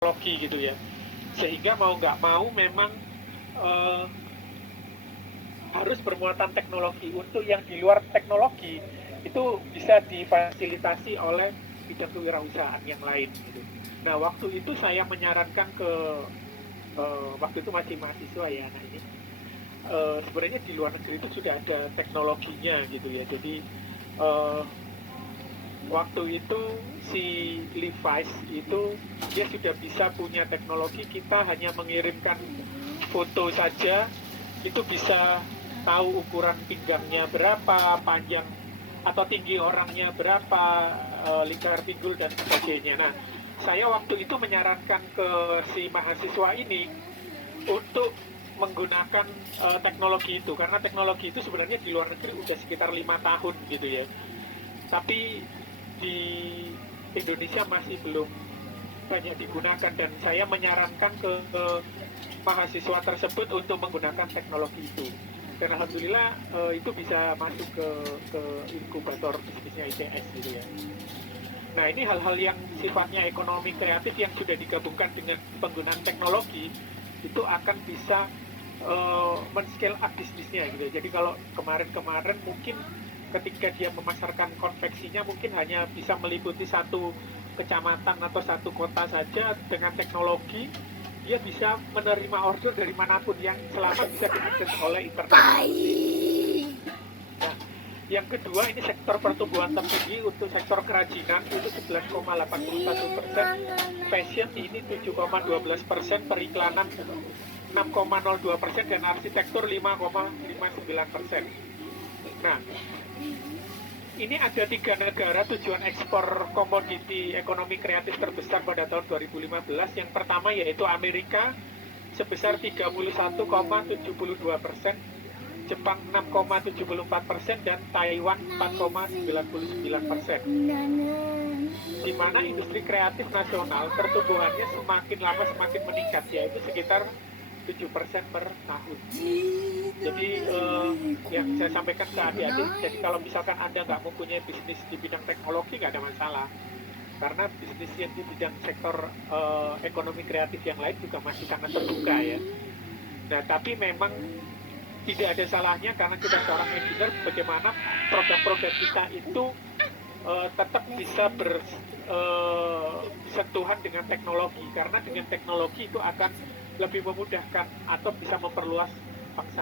teknologi gitu ya. Sehingga mau nggak mau memang harus bermuatan teknologi. Untuk yang di luar teknologi itu bisa difasilitasi oleh bidang kewirausahaan yang lain gitu. Nah, waktu itu saya menyarankan ke waktu itu masih mahasiswa ya anak ini. Sebenarnya di luar negeri itu sudah ada teknologinya gitu ya. Jadi waktu itu si Levi's itu dia sudah bisa punya teknologi, kita hanya mengirimkan foto saja itu bisa tahu ukuran pinggangnya berapa, panjang atau tinggi orangnya berapa, lingkar pinggul dan sebagainya. Nah, saya waktu itu menyarankan ke si mahasiswa ini untuk menggunakan teknologi itu, karena teknologi itu sebenarnya di luar negeri udah sekitar 5 tahun gitu ya. Tapi di Indonesia masih belum banyak digunakan, dan saya menyarankan ke mahasiswa tersebut untuk menggunakan teknologi itu. Dan alhamdulillah itu bisa masuk ke inkubator bisnisnya ITS gitu ya. Nah, ini hal-hal yang sifatnya ekonomi kreatif yang sudah digabungkan dengan penggunaan teknologi itu akan bisa men-scale up bisnisnya gitu. Jadi kalau kemarin-kemarin mungkin ketika dia memasarkan konveksinya mungkin hanya bisa meliputi satu kecamatan atau satu kota saja, dengan teknologi dia bisa menerima order dari manapun yang selama bisa diakses oleh internet. Nah, yang kedua ini sektor pertumbuhan tertinggi untuk sektor kerajinan itu 11,81%, fashion ini 7,12%, periklanan 6,02%, dan arsitektur 5,59%. Nah, ini ada 3 negara tujuan ekspor komoditi ekonomi kreatif terbesar pada tahun 2015. Yang pertama yaitu Amerika sebesar 31,72%, Jepang 6,74%, dan Taiwan 4,99%. Di mana industri kreatif nasional pertumbuhannya semakin lama semakin meningkat, yaitu sekitar 7% per tahun. Jadi yang saya sampaikan ke adik-adik, jadi kalau misalkan Anda nggak mempunyai bisnis di bidang teknologi nggak ada masalah, karena bisnis yang di bidang sektor ekonomi kreatif yang lain juga masih sangat terbuka ya. Nah, tapi memang tidak ada salahnya karena kita seorang engineer, bagaimana program-program kita itu tetap bisa bersentuhan dengan teknologi, karena dengan teknologi itu akan lebih memudahkan atau bisa memperluas bangsa